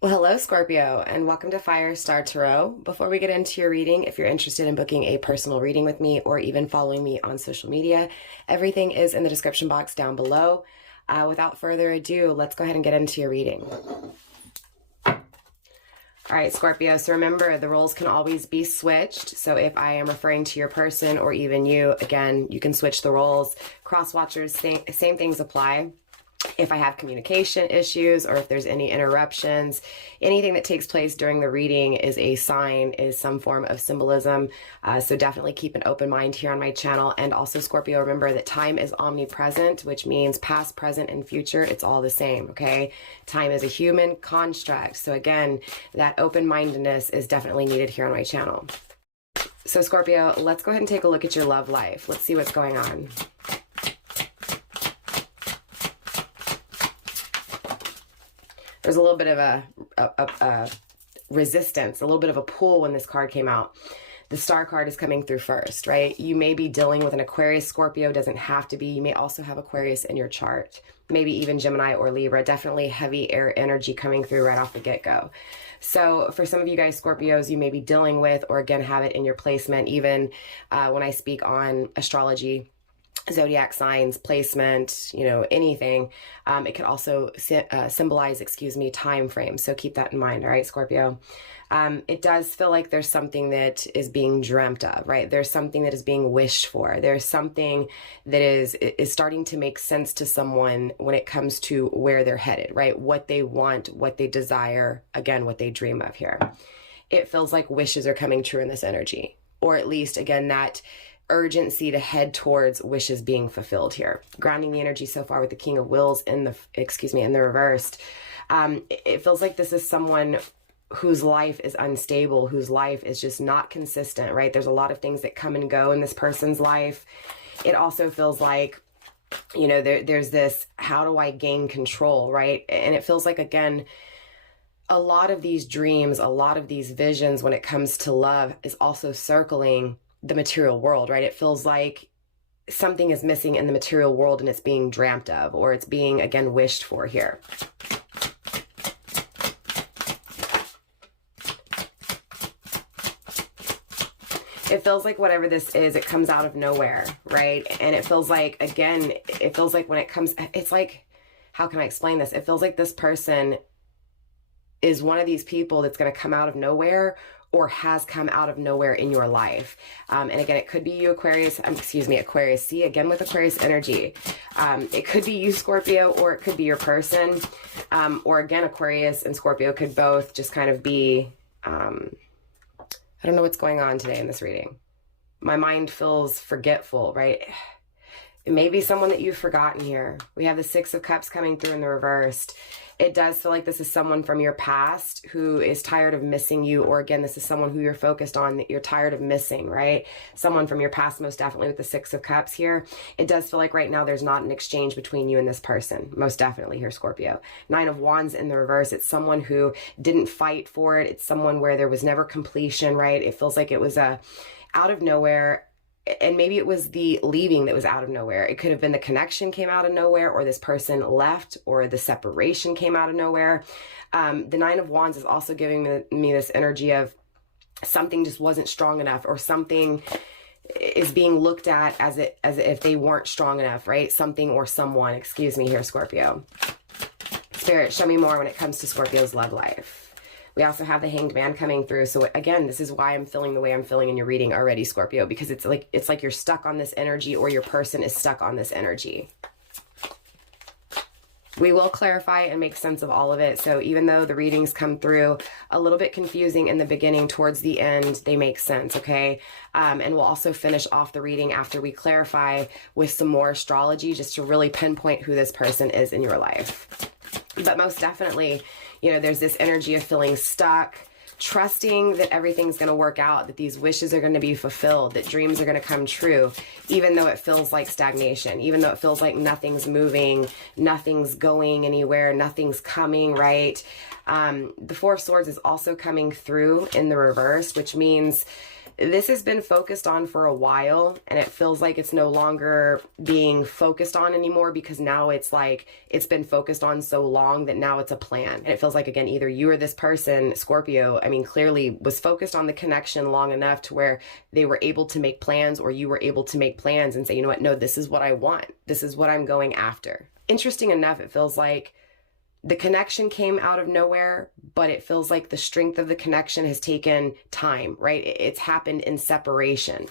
Well, hello, Scorpio, and welcome to Firestarpassion. Before we get into your reading, if you're interested in booking a personal reading with me or even following me on social media, everything is in the description box down below. Without further ado, let's go ahead and get into your reading. All right, Scorpio, so remember, the roles can always be switched. So if I am referring to your person or even you, again, you can switch the roles. Cross watchers, same things apply. If I have communication issues or if there's any interruptions, anything that takes place during the reading is a sign, is some form of symbolism. So definitely keep an open mind here on my channel. And also, Scorpio, remember that time is omnipresent, which means past, present, and future, it's all the same, okay? Time is a human construct. So again, that open-mindedness is definitely needed here on my channel. So Scorpio, let's go ahead and take a look at your love life. Let's see what's going on. There's a little bit of a resistance, a little bit of a pull when this card came out. The Star card is coming through first, right? You may be dealing with an Aquarius, Scorpio, doesn't have to be. You may also have Aquarius in your chart, maybe even Gemini or Libra. Definitely heavy air energy coming through right off the get-go. So for some of you guys, Scorpios, you may be dealing with, or again, have it in your placement, even when I speak on astrology, zodiac signs, placement, you know, anything. It can also symbolize, time frame. So keep that in mind. All right, Scorpio. It does feel like there's something that is being dreamt of, right? There's something that is being wished for. There's something that is starting to make sense to someone when it comes to where they're headed, right? What they want, what they desire, again, what they dream of here. It feels like wishes are coming true in this energy, or at least, again, that urgency to head towards wishes being fulfilled here. Grounding the energy so far with the King of Wills in the, in the reversed. It feels like this is someone whose life is unstable, whose life is just not consistent, right? There's a lot of things that come and go in this person's life. It also feels like, you know, there's this, how do I gain control, right? And it feels like, again, a lot of these dreams, a lot of these visions when it comes to love is also circling the material world, right? It feels like something is missing in the material world and it's being dreamt of, or it's being, again, wished for here. It feels like whatever this is, it comes out of nowhere, right? And it feels like, again, it feels like when it comes, it's like, how can I explain this? It feels like this person is one of these people that's going to come out of nowhere, or has come out of nowhere in your life. And again, it could be you, Aquarius, Aquarius. See, again, with Aquarius energy. It could be you, Scorpio, or it could be your person. Or again, Aquarius and Scorpio could both just kind of be, I don't know what's going on today in this reading. My mind feels forgetful, right? It may be someone that you've forgotten here. We have the Six of Cups coming through in the reversed. It does feel like this is someone from your past who is tired of missing you, or again, this is someone who you're focused on that you're tired of missing, right? Someone from your past, most definitely with the Six of Cups here. It does feel like right now there's not an exchange between you and this person, most definitely here, Scorpio. Nine of Wands in the reverse. It's someone who didn't fight for it. It's someone where there was never completion, right? It feels like it was out of nowhere. And maybe it was the leaving that was out of nowhere. It could have been the connection came out of nowhere, or this person left, or the separation came out of nowhere. The Nine of Wands is also giving me this energy of something just wasn't strong enough, or something is being looked at as if they weren't strong enough, right? Something or someone, here, Scorpio. Spirit, show me more when it comes to Scorpio's love life. We also have the Hanged Man coming through. So again, this is why I'm feeling the way I'm feeling in your reading already, Scorpio, because it's like you're stuck on this energy, or your person is stuck on this energy. We will clarify and make sense of all of it. So even though the readings come through a little bit confusing in the beginning, towards the end, they make sense, okay? And we'll also finish off the reading after we clarify with some more astrology, just to really pinpoint who this person is in your life. But most definitely, you know, there's this energy of feeling stuck, trusting that everything's going to work out, that these wishes are going to be fulfilled, that dreams are going to come true, even though it feels like stagnation, even though it feels like nothing's moving, nothing's going anywhere, nothing's coming, right? The Four of Swords is also coming through in the reverse, which means This has been focused on for a while, and it feels like it's no longer being focused on anymore, because now it's like it's been focused on so long that now it's a plan. And it feels like, again, either you or this person, Scorpio, I mean, clearly was focused on the connection long enough to where they were able to make plans, or you were able to make plans and say, you know what, no, this is what I want. This is what I'm going after. Interesting enough, it feels like the connection came out of nowhere, but it feels like the strength of the connection has taken time, right? It's happened in separation.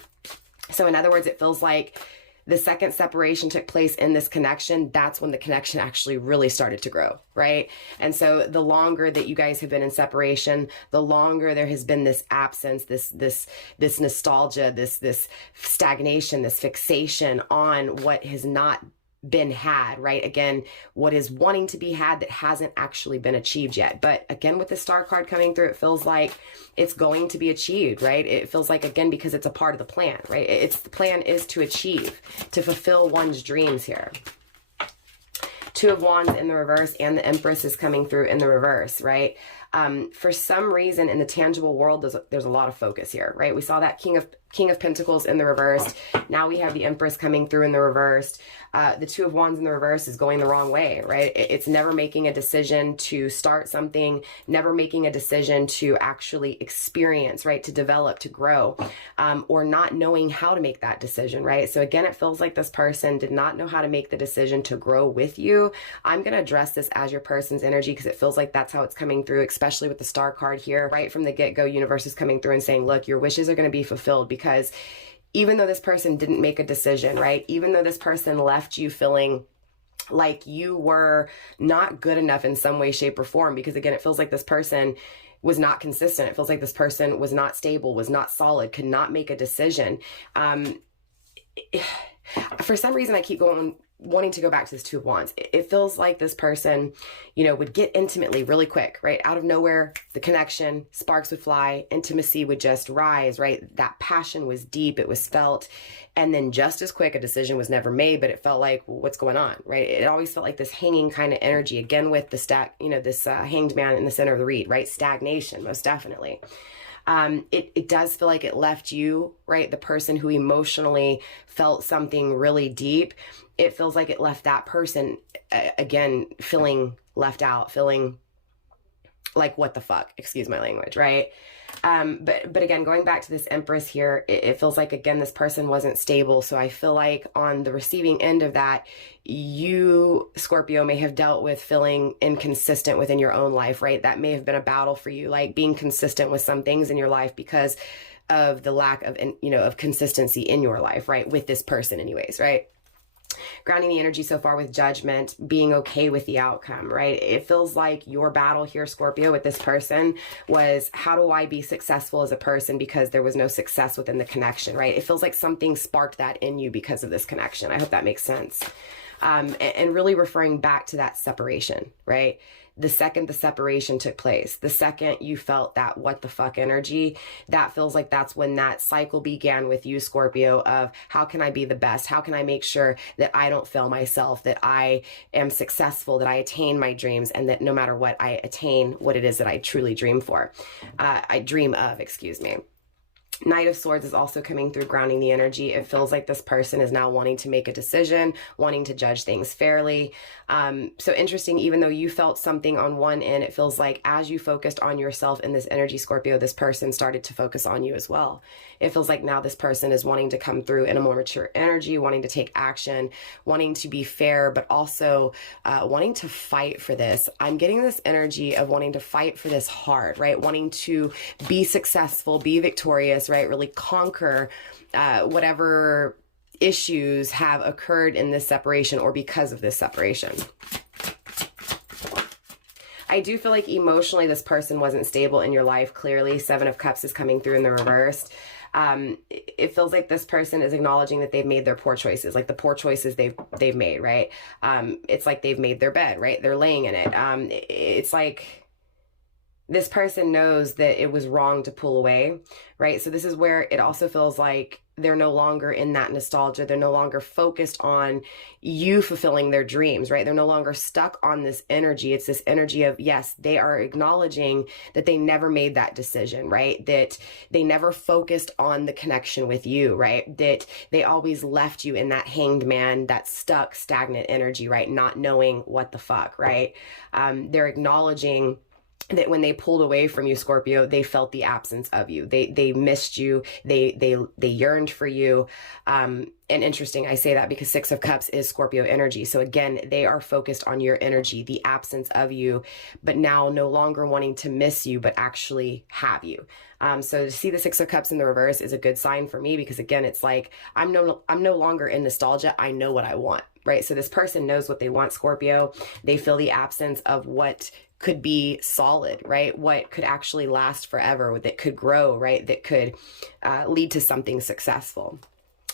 So in other words, it feels like the second separation took place in this connection, that's when the connection actually really started to grow, right? And so the longer that you guys have been in separation, the longer there has been this absence, this nostalgia, this stagnation, this fixation on what has not been had, right? Again, what is wanting to be had that hasn't actually been achieved yet. But again, with the Star card coming through, it feels like it's going to be achieved, right? It feels like, again, because it's a part of the plan, right? The plan is to achieve, to fulfill one's dreams here. Two of Wands in the reverse, and the Empress is coming through in the reverse, right? For some reason in the tangible world, there's a lot of focus here, right? We saw that King of Pentacles in the reverse. Now we have the Empress coming through in the reverse. The Two of Wands in the reverse is going the wrong way, right? It's never making a decision to start something, never making a decision to actually experience, right? To develop, to grow, or not knowing how to make that decision, right? So again, it feels like this person did not know how to make the decision to grow with you. I'm going to address this as your person's energy, because it feels like that's how it's coming through, especially with the Star card here. Right from the get-go, universe is coming through and saying, look, your wishes are going to be fulfilled, because even though this person didn't make a decision, right? Even though this person left you feeling like you were not good enough in some way, shape, or form, because again, it feels like this person was not consistent. It feels like this person was not stable, was not solid, could not make a decision. For some reason, I keep wanting to go back to this Two of Wands. It feels like this person, you know, would get intimately really quick, right? Out of nowhere, the connection, sparks would fly, intimacy would just rise, right? That passion was deep, it was felt, and then just as quick, a decision was never made, but it felt like, well, what's going on, right? It always felt like this hanging kind of energy, again with the this hanged man in the center of the reed, right? Stagnation, most definitely. It does feel like it left you, right? The person who emotionally felt something really deep. It feels like it left that person, again, feeling left out, feeling like, what the fuck, excuse my language, right? But again, going back to this Empress here, it feels like, again, this person wasn't stable. So I feel like on the receiving end of that, you, Scorpio, may have dealt with feeling inconsistent within your own life, right? That may have been a battle for you, like being consistent with some things in your life because of the lack of, of consistency in your life, right? With this person anyways, right? Grounding the energy so far with Judgment, being okay with the outcome, right? It feels like your battle here, Scorpio, with this person was, how do I be successful as a person, because there was no success within the connection, right? It feels like something sparked that in you because of this connection. I hope that makes sense. And really referring back to that separation, right? The second the separation took place, the second you felt that what the fuck energy, that feels like that's when that cycle began with you, Scorpio, of how can I be the best? How can I make sure that I don't fail myself, that I am successful, that I attain my dreams, and that no matter what, I attain what it is that I truly dream for. I dream of, excuse me. Knight of Swords is also coming through, grounding the energy. It feels like this person is now wanting to make a decision, wanting to judge things fairly. So interesting, even though you felt something on one end, it feels like as you focused on yourself in this energy, Scorpio, this person started to focus on you as well. It feels like now this person is wanting to come through in a more mature energy, wanting to take action, wanting to be fair, but also wanting to fight for this. I'm getting this energy of wanting to fight for this hard, right? Wanting to be successful, be victorious, right? Really conquer whatever issues have occurred in this separation or because of this separation. I do feel like emotionally this person wasn't stable in your life. Clearly, Seven of Cups is coming through in the reverse. It feels like this person is acknowledging that they've made their poor choices, like the poor choices they've made, right? It's like they've made their bed, right? They're laying in it. It's like this person knows that it was wrong to pull away, right? So this is where it also feels like they're no longer in that nostalgia. They're no longer focused on you fulfilling their dreams, right? They're no longer stuck on this energy. It's this energy of, yes, they are acknowledging that they never made that decision, right? That they never focused on the connection with you, right? That they always left you in that hanged man, that stuck, stagnant energy, right? Not knowing what the fuck, right? They're acknowledging that when they pulled away from you, Scorpio, they felt the absence of you. They missed you. They yearned for you. And interesting, I say that because Six of Cups is Scorpio energy. So again, they are focused on your energy, the absence of you, but now no longer wanting to miss you, but actually have you. So to see the Six of Cups in the reverse is a good sign for me, because again, it's like, I'm no longer in nostalgia. I know what I want, right? So this person knows what they want, Scorpio. They feel the absence of what could be solid, right? What could actually last forever, that could grow, right? That could lead to something successful.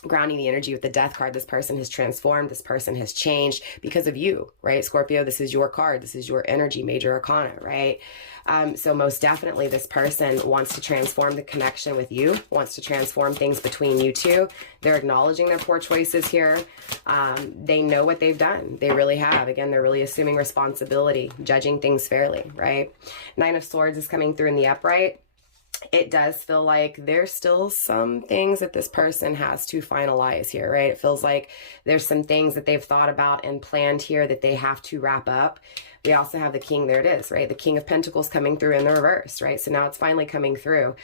Grounding the energy with the Death card, this person has transformed, this person has changed because of you, right? Scorpio, this is your card, this is your energy, major arcana, right? So most definitely this person wants to transform the connection with you, wants to transform things between you two. They're acknowledging their poor choices here. They know what they've done. They really have. Again, they're really assuming responsibility, judging things fairly, right? Nine of Swords is coming through in the upright. It does feel like there's still some things that this person has to finalize here, right? It feels like there's some things that they've thought about and planned here that they have to wrap up. We also have the King, there it is, right? The King of Pentacles coming through in the reverse, right? So now it's finally coming through.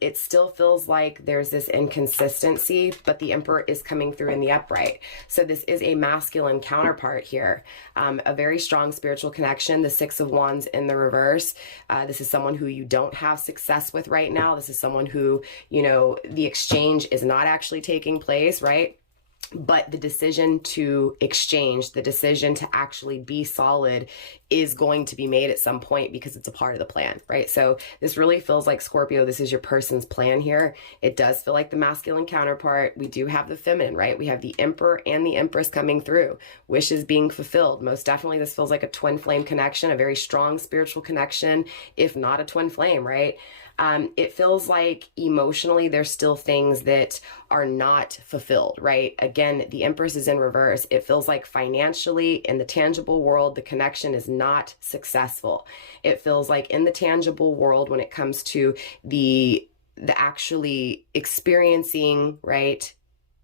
It still feels like there's this inconsistency, but the Emperor is coming through in the upright. So this is a masculine counterpart here. A very strong spiritual connection. The Six of Wands in the reverse. This is someone who you don't have success with right now. This is someone who, you know, the exchange is not actually taking place, right? But the decision to exchange, the decision to actually be solid is going to be made at some point, because it's a part of the plan, right? So this really feels like, Scorpio, this is your person's plan here. It does feel like the masculine counterpart. We do have the feminine, right? We have the Emperor and the Empress coming through. Wishes being fulfilled. Most definitely this feels like a twin flame connection, a very strong spiritual connection, if not a twin flame, right? It feels like emotionally there's still things that are not fulfilled, right? Again, the Empress is in reverse. It feels like financially in the tangible world, the connection is not successful. It feels like in the tangible world, when it comes to the actually experiencing, right,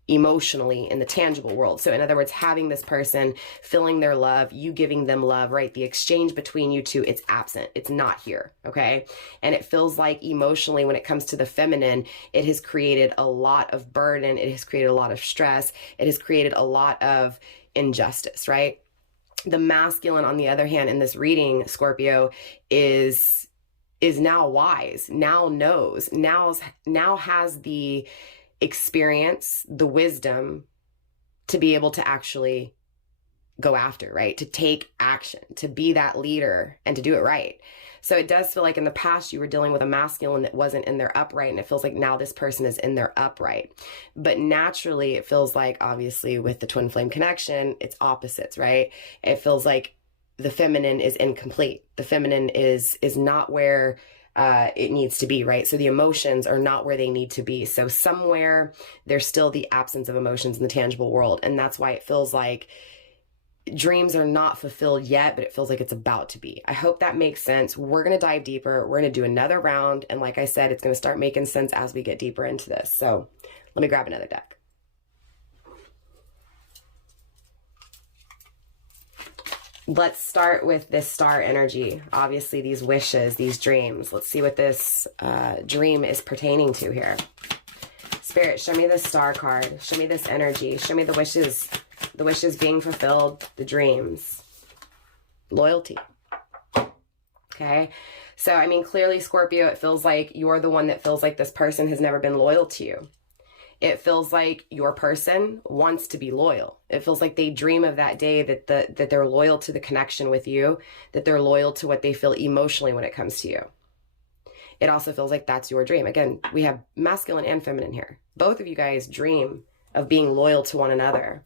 emotionally in the tangible world. So in other words, having this person, feeling their love, you giving them love, right? The exchange between you two, it's absent. It's not here, okay? And it feels like emotionally, when it comes to the feminine, it has created a lot of burden. It has created a lot of stress. It has created a lot of injustice, right? The masculine, on the other hand, in this reading, Scorpio, is now wise, now knows, now has the experience, the wisdom to be able to actually go after, right? To take action, to be that leader and to do it right. So it does feel like in the past you were dealing with a masculine that wasn't in their upright, and it feels like now this person is in their upright. But naturally it feels like, obviously with the twin flame connection, it's opposites, right? It feels like the feminine is incomplete. The feminine is not where it needs to be, right? So the emotions are not where they need to be. So somewhere there's still the absence of emotions in the tangible world. And that's why it feels like dreams are not fulfilled yet, but it feels like it's about to be. I hope that makes sense. We're going to dive deeper. We're going to do another round. And like I said, it's going to start making sense as we get deeper into this. So let me grab another deck. Let's start with this star energy. Obviously, these wishes, these dreams. Let's see what this dream is pertaining to here. Spirit, show me the star card. Show me this energy. Show me the wishes being fulfilled, the dreams. Loyalty. Okay. So, I mean, clearly, Scorpio, it feels like you're the one that feels like this person has never been loyal to you. It feels like your person wants to be loyal. It feels like they dream of that day that they're loyal to the connection with you, that they're loyal to what they feel emotionally when it comes to you. It also feels like that's your dream. Again, we have masculine and feminine here. Both of you guys dream of being loyal to one another.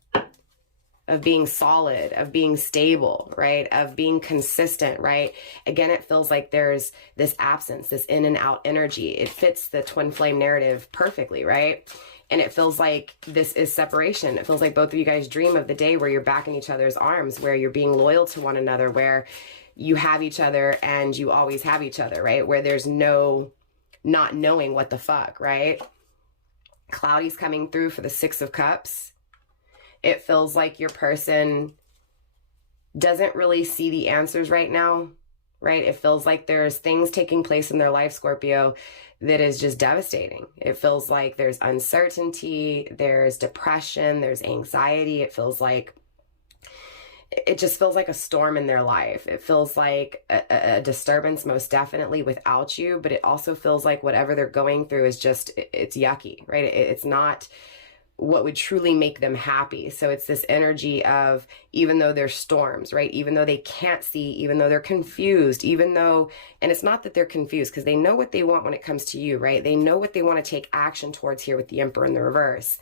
of being solid, of being stable, right? Of being consistent, right? Again, it feels like there's this absence, this in and out energy. It fits the twin flame narrative perfectly, right? And it feels like this is separation. It feels like both of you guys dream of the day where you're back in each other's arms, where you're being loyal to one another, where you have each other and you always have each other, right? Where there's no not knowing what the fuck, right? Cloudy's coming through for the Six of Cups. It feels like your person doesn't really see the answers right now, right? It feels like there's things taking place in their life, Scorpio, that is just devastating. It feels like there's uncertainty, there's depression, there's anxiety. It just feels like a storm in their life. It feels like a disturbance, most definitely, without you, but it also feels like whatever they're going through is just, it's yucky, right? It's not what would truly make them happy. So it's this energy of, even though there's storms, right? Even though they can't see, even though they're confused, even though, and it's not that they're confused because they know what they want when it comes to you, right? They know what they want to take action towards here with the Emperor in the reverse.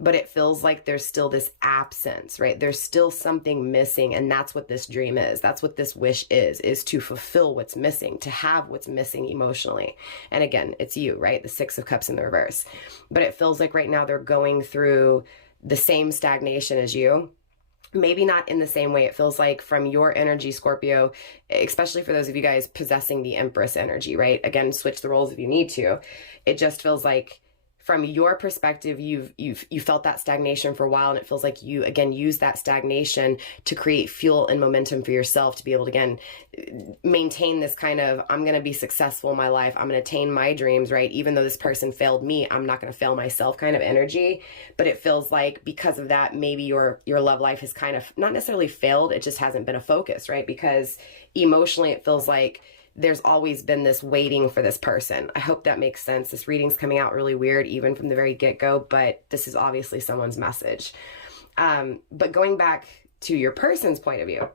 But it feels like there's still this absence, right? There's still something missing. And that's what this dream is. That's what this wish is to fulfill what's missing, to have what's missing emotionally. And again, it's you, right? The Six of Cups in the reverse. But it feels like right now they're going through the same stagnation as you. Maybe not in the same way. It feels like from your energy, Scorpio, especially for those of you guys possessing the Empress energy, right? Again, switch the roles if you need to. It just feels like, from your perspective, you felt that stagnation for a while, and it feels like you, again, use that stagnation to create fuel and momentum for yourself to be able to, again, maintain this kind of, I'm going to be successful in my life. I'm going to attain my dreams, right? Even though this person failed me, I'm not going to fail myself kind of energy. But it feels like because of that, maybe your love life has kind of not necessarily failed. It just hasn't been a focus, right? Because emotionally, it feels like there's always been this waiting for this person. I hope that makes sense. This reading's coming out really weird, even from the very get-go, but this is obviously someone's message. But going back to your person's point of view,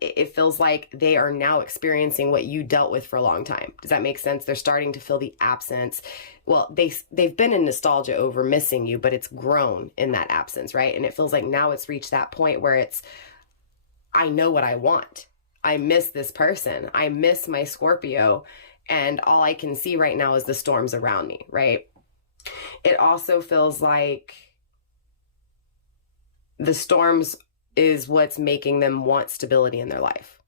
it feels like they are now experiencing what you dealt with for a long time. Does that make sense? They're starting to feel the absence. Well, they've been in nostalgia over missing you, but it's grown in that absence, right? And it feels like now it's reached that point where it's, I know what I want. I miss this person. I miss my Scorpio. And all I can see right now is the storms around me, right? It also feels like the storms is what's making them want stability in their life.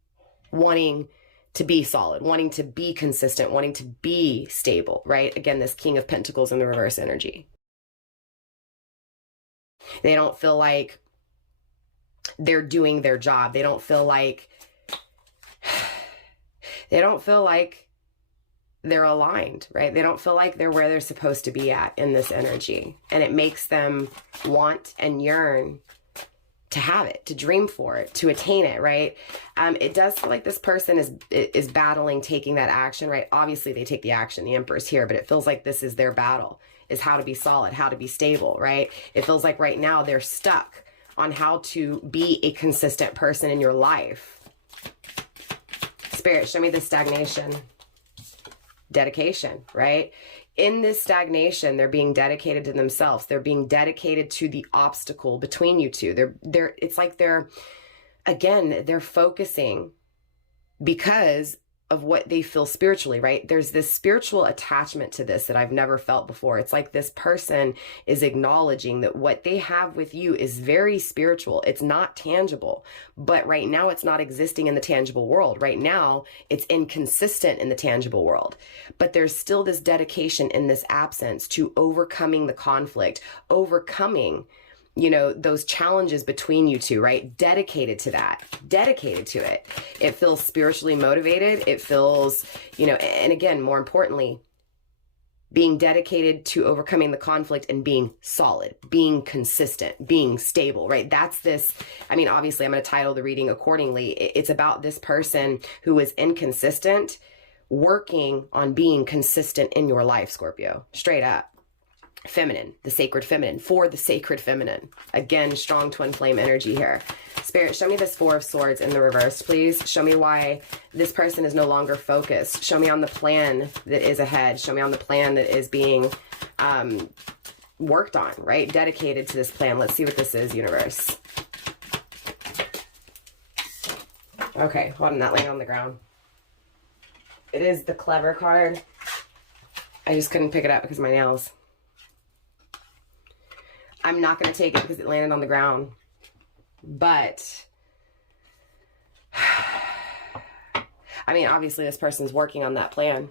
Wanting to be solid, wanting to be consistent, wanting to be stable, right? Again, this King of Pentacles in the reverse energy. They don't feel like they're doing their job. They don't feel like they're aligned, right? They don't feel like they're where they're supposed to be at in this energy. And it makes them want and yearn to have it, to dream for it, to attain it, right? It does feel like this person is battling taking that action, right? Obviously, they take the action. The Emperor's here, but it feels like this is their battle, is how to be solid, how to be stable, right? It feels like right now they're stuck on how to be a consistent person in your life. Spirit, show me the stagnation. Dedication, right? In this stagnation, they're being dedicated to themselves. They're being dedicated to the obstacle between you two. It's like they're focusing because of what they feel spiritually, right? There's this spiritual attachment to this that I've never felt before. It's like this person is acknowledging that what they have with you is very spiritual. It's not tangible, but right now it's not existing in the tangible world. Right now it's inconsistent in the tangible world, but there's still this dedication in this absence to overcoming the conflict, overcoming those challenges between you two, right? Dedicated to that, dedicated to it. It feels spiritually motivated. It feels, and again, more importantly, being dedicated to overcoming the conflict and being solid, being consistent, being stable, right? That's this, obviously I'm going to title the reading accordingly. It's about this person who is inconsistent, working on being consistent in your life, Scorpio, straight up. Feminine, the sacred feminine, for the sacred feminine. Again, strong twin flame energy here. Spirit, show me this Four of Swords in the reverse, please. Show me why this person is no longer focused. Show me on the plan that is ahead. Show me on the plan that is being worked on, right? Dedicated to this plan. Let's see what this is, universe. Okay, hold on, that laying on the ground. It is the clever card. I just couldn't pick it up because of my nails. I'm not going to take it because it landed on the ground. But, I mean, obviously this person's working on that plan.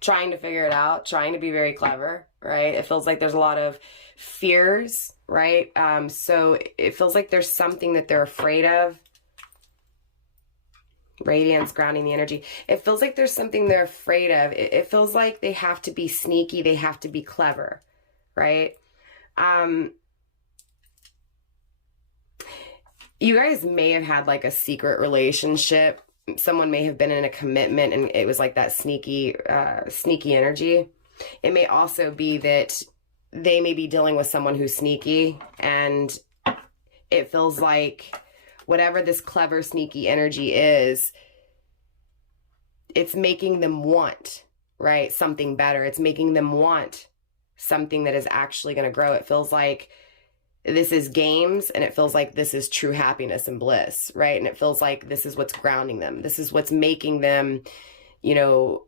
Trying to figure it out, trying to be very clever, right? It feels like there's a lot of fears, right? So it feels like there's something that they're afraid of. Radiance, grounding the energy. It feels like there's something they're afraid of. It feels like they have to be sneaky. They have to be clever, right? You guys may have had like a secret relationship. Someone may have been in a commitment and it was like that sneaky energy. It may also be that they may be dealing with someone who's sneaky, and it feels like whatever this clever, sneaky energy is, it's making them want, right, something better. It's making them want something that is actually going to grow. It feels like this is games, and it feels like this is true happiness and bliss, right? And it feels like this is what's grounding them. This is what's making them, you know,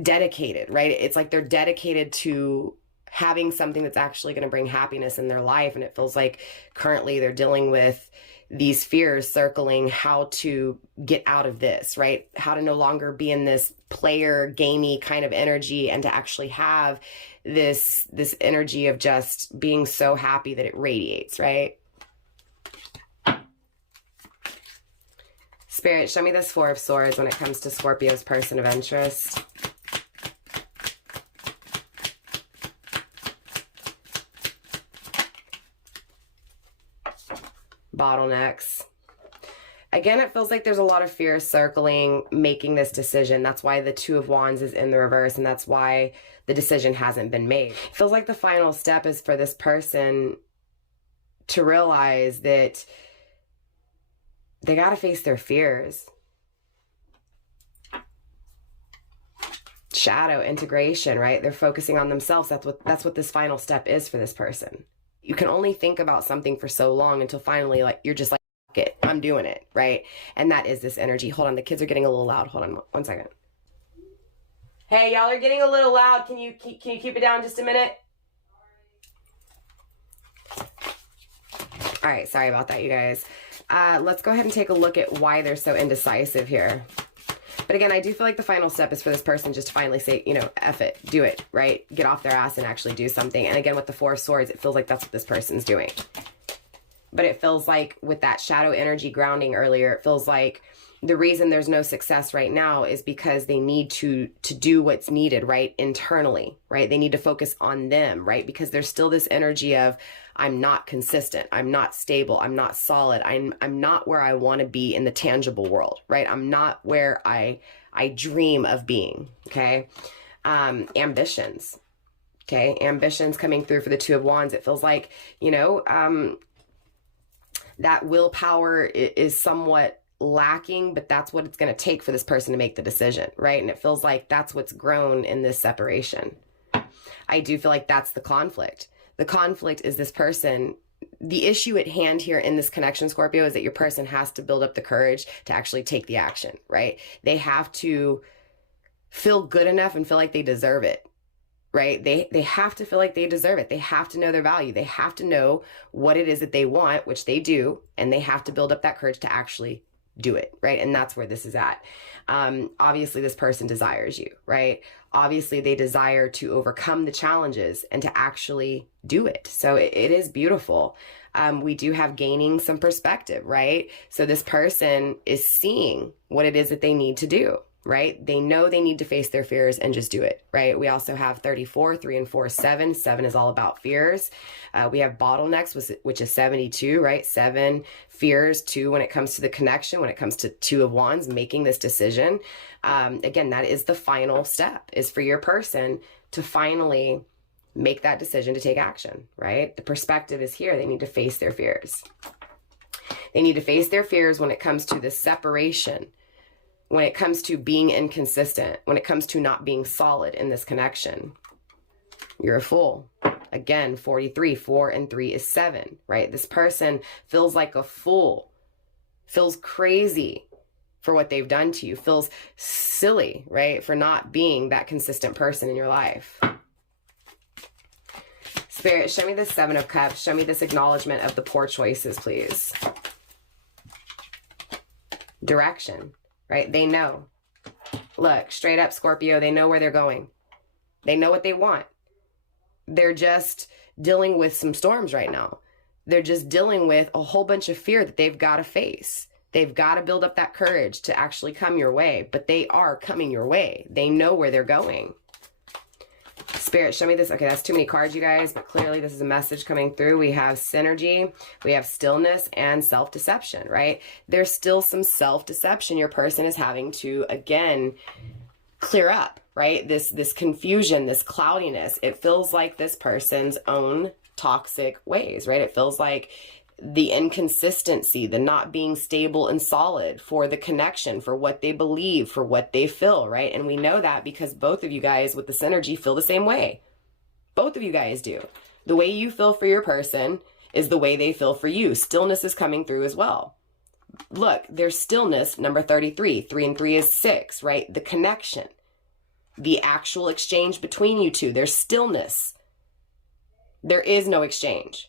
dedicated, right? It's like they're dedicated to having something that's actually going to bring happiness in their life. And it feels like currently they're dealing with these fears circling how to get out of this, right? How to no longer be in this player gamey kind of energy and to actually have this energy of just being so happy that it radiates, right? Spirit, show me this Four of Swords when it comes to Scorpio's person of interest. Bottlenecks. Again, it feels like there's a lot of fear circling making this decision. That's why the Two of Wands is in the reverse, and that's why the decision hasn't been made. It feels like the final step is for this person to realize that they got to face their fears. Shadow integration, right? They're focusing on themselves. That's what this final step is for this person. You can only think about something for so long until finally, like, you're just like, it, I'm doing it, right? And that is this energy. Hold on, the kids are getting a little loud. Hold on one second. Hey, y'all are getting a little loud. Can you keep it down just a minute? All right, sorry about that, you guys. Let's go ahead and take a look at why they're so indecisive here. But again, I do feel like the final step is for this person just to finally say, you know, F it, do it, right? Get off their ass and actually do something. And again, with the Four of Swords, it feels like that's what this person's doing. But it feels like with that shadow energy grounding earlier, it feels like the reason there's no success right now is because they need to do what's needed, right? Internally, right? They need to focus on them, right? Because there's still this energy of, I'm not consistent. I'm not stable. I'm not solid. I'm not where I want to be in the tangible world, right? I'm not where I dream of being, okay? Ambitions, okay? Ambitions coming through for the Two of Wands. It feels like, you know, that willpower is somewhat lacking, but that's what it's going to take for this person to make the decision, right? And it feels like that's what's grown in this separation. I do feel like that's the conflict. The conflict is this person. The issue at hand here in this connection, Scorpio, is that your person has to build up the courage to actually take the action, right? They have to feel good enough and feel like they deserve it, right? They have to feel like they deserve it. They have to know their value. They have to know what it is that they want, which they do, and they have to build up that courage to actually do it, right? And that's where this is at. Obviously, this person desires you, right? Obviously, they desire to overcome the challenges and to actually do it. So it is beautiful. We do have gaining some perspective, right? So this person is seeing what it is that they need to do, right? They know they need to face their fears and just do it, right? We also have 34, 3 and 4, 7. 7 is all about fears. We have bottlenecks, which is 72, right? 7 fears, 2 when it comes to the connection, when it comes to Two of Wands, making this decision. Again, that is the final step, is for your person to finally make that decision to take action, right? The perspective is here. They need to face their fears. They need to face their fears when it comes to the separation, when it comes to being inconsistent, when it comes to not being solid in this connection. You're a fool. Again, 43, 4 and 3 is 7, right? This person feels like a fool, feels crazy, for what they've done to you, feels silly, right? For not being that consistent person in your life. Spirit, show me the Seven of Cups. Show me this acknowledgement of the poor choices, please. Direction, right? They know. Look, straight up, Scorpio, they know where they're going. They know what they want. They're just dealing with some storms right now. They're just dealing with a whole bunch of fear that they've got to face. They've got to build up that courage to actually come your way, but they are coming your way. They know where they're going. Spirit, show me this. Okay, that's too many cards, you guys, but clearly this is a message coming through. We have synergy, we have stillness, and self-deception, right? There's still some self-deception your person is having to, again, clear up, right? This confusion, this cloudiness. It feels like this person's own toxic ways, right? It feels like the inconsistency, the not being stable and solid for the connection, for what they believe, for what they feel, right? And we know that because both of you guys with the synergy feel the same way. Both of you guys do. The way you feel for your person is the way they feel for you. Stillness is coming through as well. Look, there's stillness, number 33. 3 and 3 is 6, right? The connection, the actual exchange between you two. There's stillness. There is no exchange.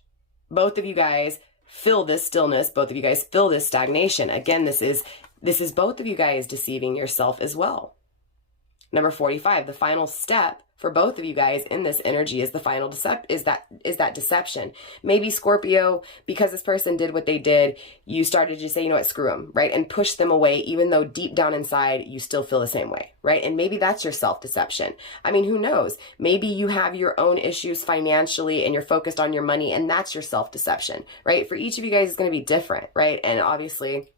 Both of you guys feel this stillness. Both of you guys feel this stagnation. Again, this is both of you guys deceiving yourself as well. Number 45, the final step for both of you guys in this energy is the final is that deception. Maybe Scorpio, because this person did what they did, you started to say, you know what, screw them, right? And push them away, even though deep down inside you still feel the same way, right? And maybe that's your self-deception. I mean, who knows? Maybe you have your own issues financially and you're focused on your money, and that's your self-deception, right? For each of you guys, it's going to be different, right? And obviously,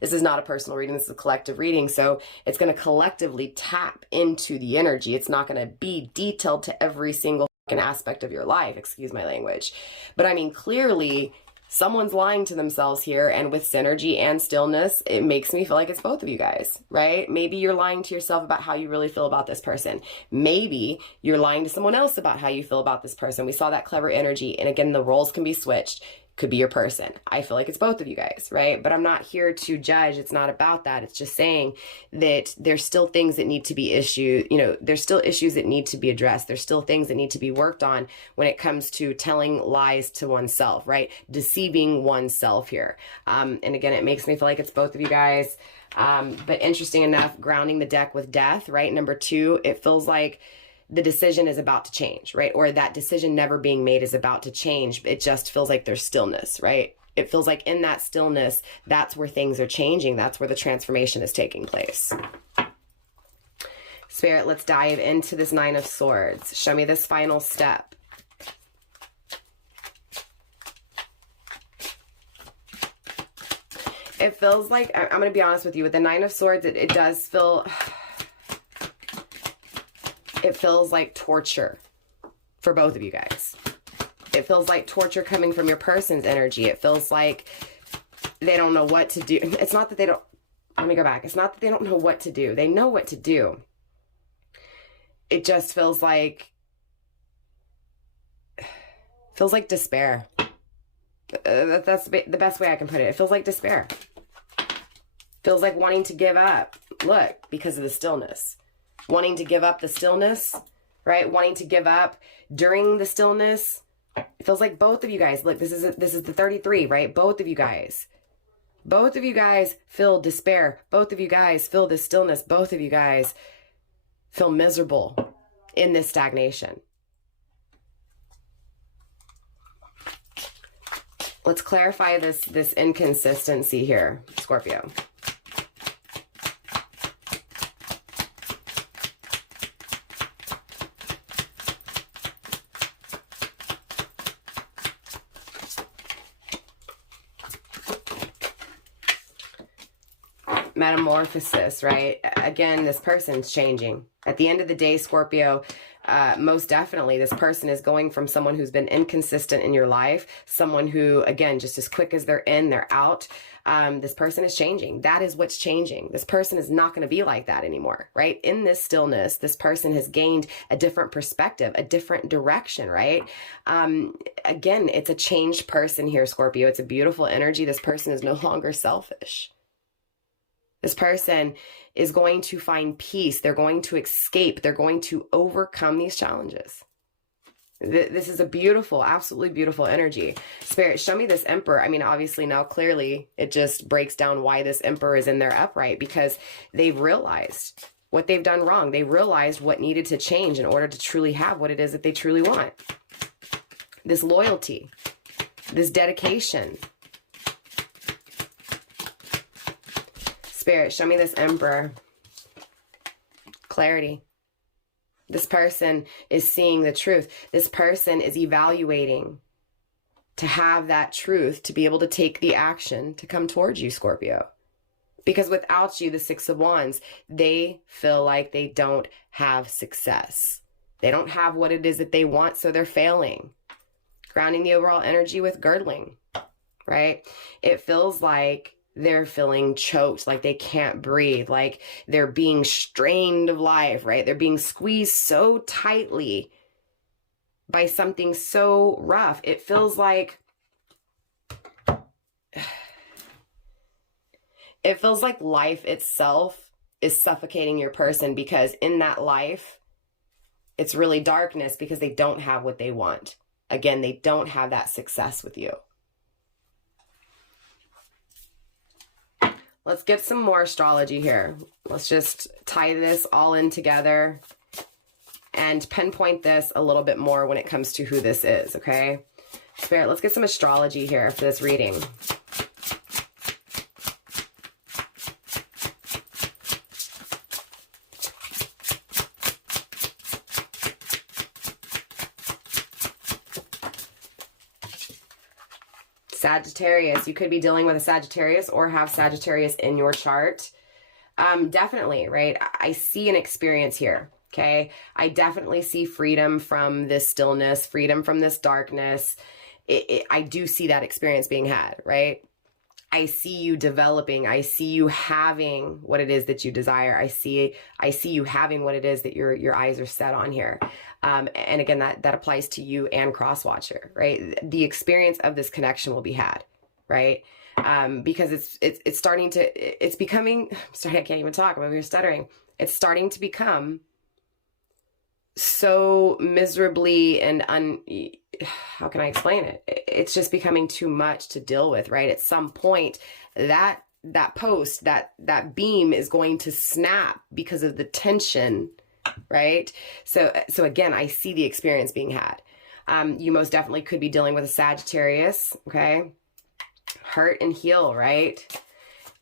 this is not a personal reading. This is a collective reading. So it's going to collectively tap into the energy. It's not going to be detailed to every single aspect of your life. Excuse my language. But I mean, clearly someone's lying to themselves here. And with synergy and stillness, it makes me feel like it's both of you guys, right? Maybe you're lying to yourself about how you really feel about this person. Maybe you're lying to someone else about how you feel about this person. We saw that clever energy. And again, the roles can be switched. Could be your person. I feel like it's both of you guys, right? But I'm not here to judge. It's not about that. It's just saying that there's still things that need to be issued. You know, there's still issues that need to be addressed. There's still things that need to be worked on when it comes to telling lies to oneself, right? Deceiving oneself here. And again, it makes me feel like it's both of you guys. But interesting enough, grounding the deck with death, right? Number 2, it feels like the decision is about to change, right? Or that decision never being made is about to change. It just feels like there's stillness, right? It feels like in that stillness, that's where things are changing. That's where the transformation is taking place. Spirit, let's dive into this 9 of Swords. Show me this final step. It feels like, I'm going to be honest with you, with the 9 of Swords, it does feel... It feels like torture for both of you guys. It feels like torture coming from your person's energy. It feels like they don't know what to do. It's not that they don't, let me go back. It's not that they don't know what to do. They know what to do. It just feels like despair. That's the best way I can put it. It feels like despair. Feels like wanting to give up. Look, because of the stillness. Wanting to give up the stillness, right? Wanting to give up during the stillness. It feels like both of you guys, look, this is the 33, right? Both of you guys feel despair. Both of you guys feel this stillness. Both of you guys feel miserable in this stagnation. Let's clarify this inconsistency here, Scorpio. Metamorphosis, right? Again, this person's changing. At the end of the day, Scorpio, most definitely this person is going from someone who's been inconsistent in your life, someone who, again, just as quick as they're in, they're out. This person is changing. That is what's changing. This person is not going to be like that anymore, right? In this stillness, this person has gained a different perspective, a different direction, right? Again, it's a changed person here, Scorpio. It's a beautiful energy. This person is no longer selfish. This person is going to find peace. They're going to escape. They're going to overcome these challenges. This is a beautiful, absolutely beautiful energy. Spirit, show me this Emperor. I mean, obviously now clearly it just breaks down why this Emperor is in their upright, because they've realized what they've done wrong. They realized what needed to change in order to truly have what it is that they truly want. This loyalty, this dedication. Spirit, show me this Emperor. Clarity. This person is seeing the truth. This person is evaluating to have that truth, to be able to take the action to come towards you, Scorpio. Because without you, the Six of Wands, they feel like they don't have success. They don't have what it is that they want, so they're failing. Grounding the overall energy with girdling, right? It feels like they're feeling choked, like they can't breathe, like they're being strained of life, right? They're being squeezed so tightly by something so rough. It feels like life itself is suffocating your person, because in that life, it's really darkness because they don't have what they want. Again, they don't have that success with you. Let's get some more astrology here. Let's just tie this all in together and pinpoint this a little bit more when it comes to who this is, okay? Spirit, let's get some astrology here for this reading. Sagittarius, you could be dealing with a Sagittarius or have Sagittarius in your chart. Definitely, right? I see an experience here, okay? I definitely see freedom from this stillness, freedom from this darkness. I do see that experience being had, right? I see you developing. I see you having what it is that you desire. I see you having what it is that your eyes are set on here. And again, that applies to you and Crosswatcher, right? The experience of this connection will be had, right? Because it's starting to, it's becoming, sorry, I can't even talk. I'm over here stuttering. It's starting to become so miserably and how can I explain it? It's just becoming too much to deal with, right? At some point, that post, that beam is going to snap because of the tension, right? So again, I see the experience being had. You most definitely could be dealing with a Sagittarius, okay? Hurt and heal, right?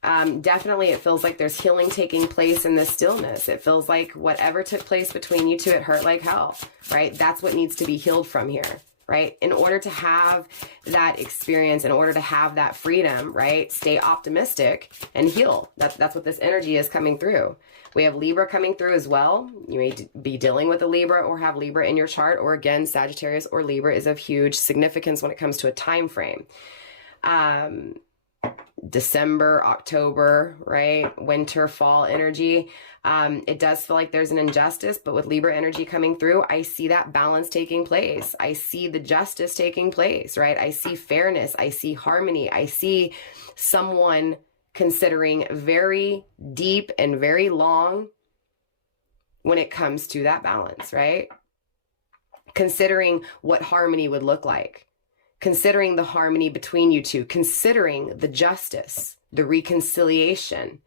Definitely it feels like there's healing taking place in this stillness. It feels like whatever took place between you two, it hurt like hell, right? That's what needs to be healed from here, right? In order to have that experience, in order to have that freedom, right? Stay optimistic and heal. That's what this energy is coming through. We have Libra coming through as well. You may be dealing with a Libra or have Libra in your chart, or again, Sagittarius or Libra is of huge significance when it comes to a time frame. December, October, right? Winter, fall energy. It does feel like there's an injustice, but with Libra energy coming through, I see that balance taking place. I see the justice taking place, right? I see fairness. I see harmony. I see someone considering very deep and very long when it comes to that balance, right? Considering what harmony would look like. Considering the harmony between you two, considering the justice, the reconciliation,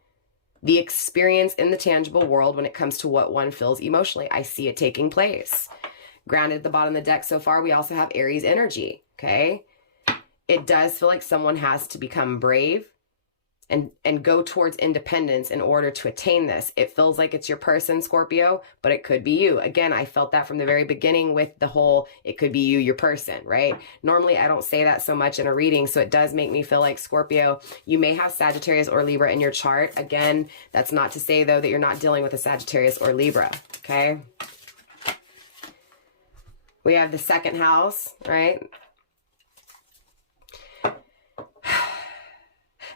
the experience in the tangible world when it comes to what one feels emotionally. I see it taking place. Grounded at the bottom of the deck so far, we also have Aries energy, okay? It does feel like someone has to become brave and go towards independence in order to attain this. It feels like it's your person, Scorpio, but it could be you. Again, I felt that from the very beginning with the whole, it could be you, your person, right? Normally, I don't say that so much in a reading, so it does make me feel like, Scorpio, you may have Sagittarius or Libra in your chart. Again, that's not to say, though, that you're not dealing with a Sagittarius or Libra, okay? We have the second house, right?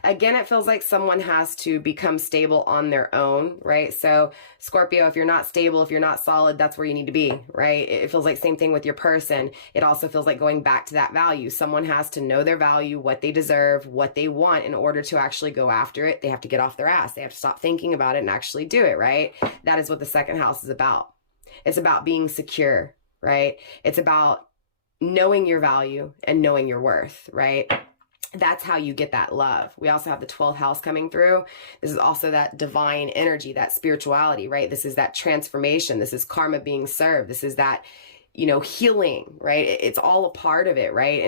Again, it feels like someone has to become stable on their own, right? So Scorpio, if you're not stable, if you're not solid, that's where you need to be, right? It feels like same thing with your person. It also feels like going back to that value. Someone has to know their value, what they deserve, what they want in order to actually go after it. They have to get off their ass. They have to stop thinking about it and actually do it, right? That is what the second house is about. It's about being secure, right? It's about knowing your value and knowing your worth, right? That's how you get that love. We also have the 12th house coming through. This is also that divine energy, that spirituality, right? This is that transformation. This is karma being served. This is that, you know, healing, right? It's all a part of it, right?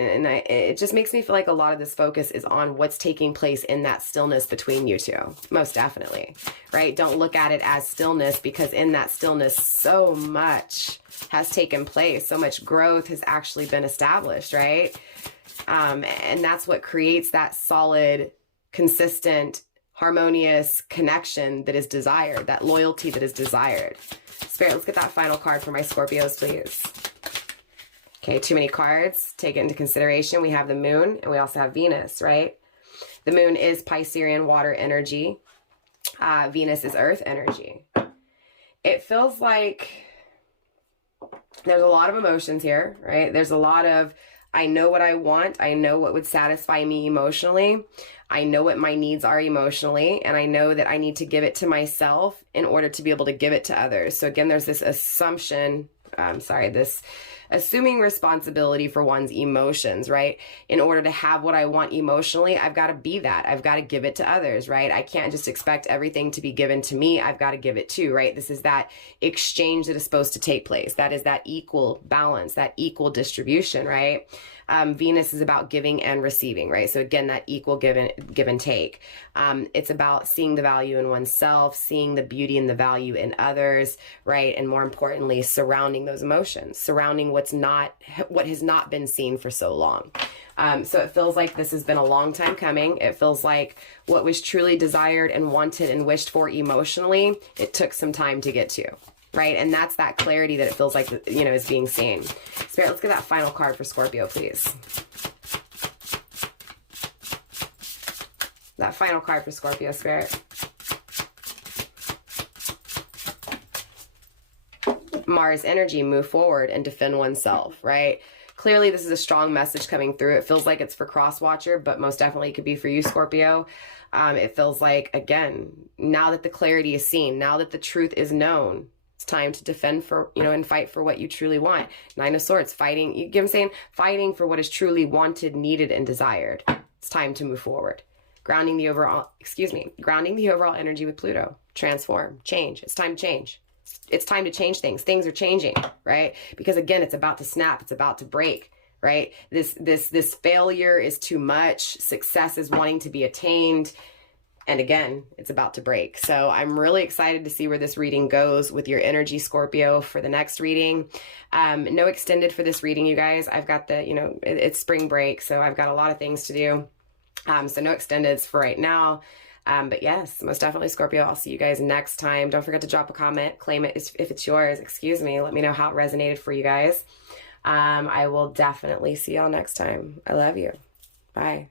It just makes me feel like a lot of this focus is on what's taking place in that stillness between you two. Most definitely, right? Don't look at it as stillness, because in that stillness, so much has taken place. So much growth has actually been established, right? And that's what creates that solid, consistent, harmonious connection that is desired, that loyalty that is desired. Spirit, let's get that final card for my Scorpios, please. Okay, too many cards. Take it into consideration. We have the moon and we also have Venus, right? The moon is Piscean water energy. Venus is earth energy. It feels like there's a lot of emotions here, right? There's a lot of, I know what I want. I know what would satisfy me emotionally. I know what my needs are emotionally. And I know that I need to give it to myself in order to be able to give it to others. So again, there's this assumption, this assuming responsibility for one's emotions, right? In order to have what I want emotionally, I've got to be that. I've got to give it to others, right? I can't just expect everything to be given to me. I've got to give it too, right? This is that exchange that is supposed to take place. That is that equal balance, that equal distribution, right? Venus is about giving and receiving, right? So again, that equal give and take. It's about seeing the value in oneself, seeing the beauty and the value in others, right? And more importantly, surrounding those emotions, surrounding what has not been seen for so long. So it feels like this has been a long time coming. It feels like what was truly desired and wanted and wished for emotionally, it took some time to get to. Right? And that's that clarity that it feels like, you know, is being seen. Spirit, let's get that final card for Scorpio, please. That final card for Scorpio, Spirit. Mars energy, move forward and defend oneself, right? Clearly, this is a strong message coming through. It feels like it's for cross-watcher, but most definitely it could be for you, Scorpio. It feels like, again, now that the clarity is seen, now that the truth is known, it's time to defend for, you know, and fight for what you truly want. Nine of Swords, fighting, you get what I'm saying? Fighting for what is truly wanted, needed, and desired. It's time to move forward. Grounding the overall energy with Pluto. Transform, change. It's time to change. It's time to change things. Things are changing, right? Because again, it's about to snap. It's about to break, right? This failure is too much. Success is wanting to be attained. And again, it's about to break. So I'm really excited to see where this reading goes with your energy, Scorpio, for the next reading. No extended for this reading, you guys. I've got the, you know, it's spring break, so I've got a lot of things to do. So no extendeds for right now. But yes, most definitely, Scorpio. I'll see you guys next time. Don't forget to drop a comment, claim it if it's yours. Excuse me. Let me know how it resonated for you guys. I will definitely see y'all next time. I love you. Bye.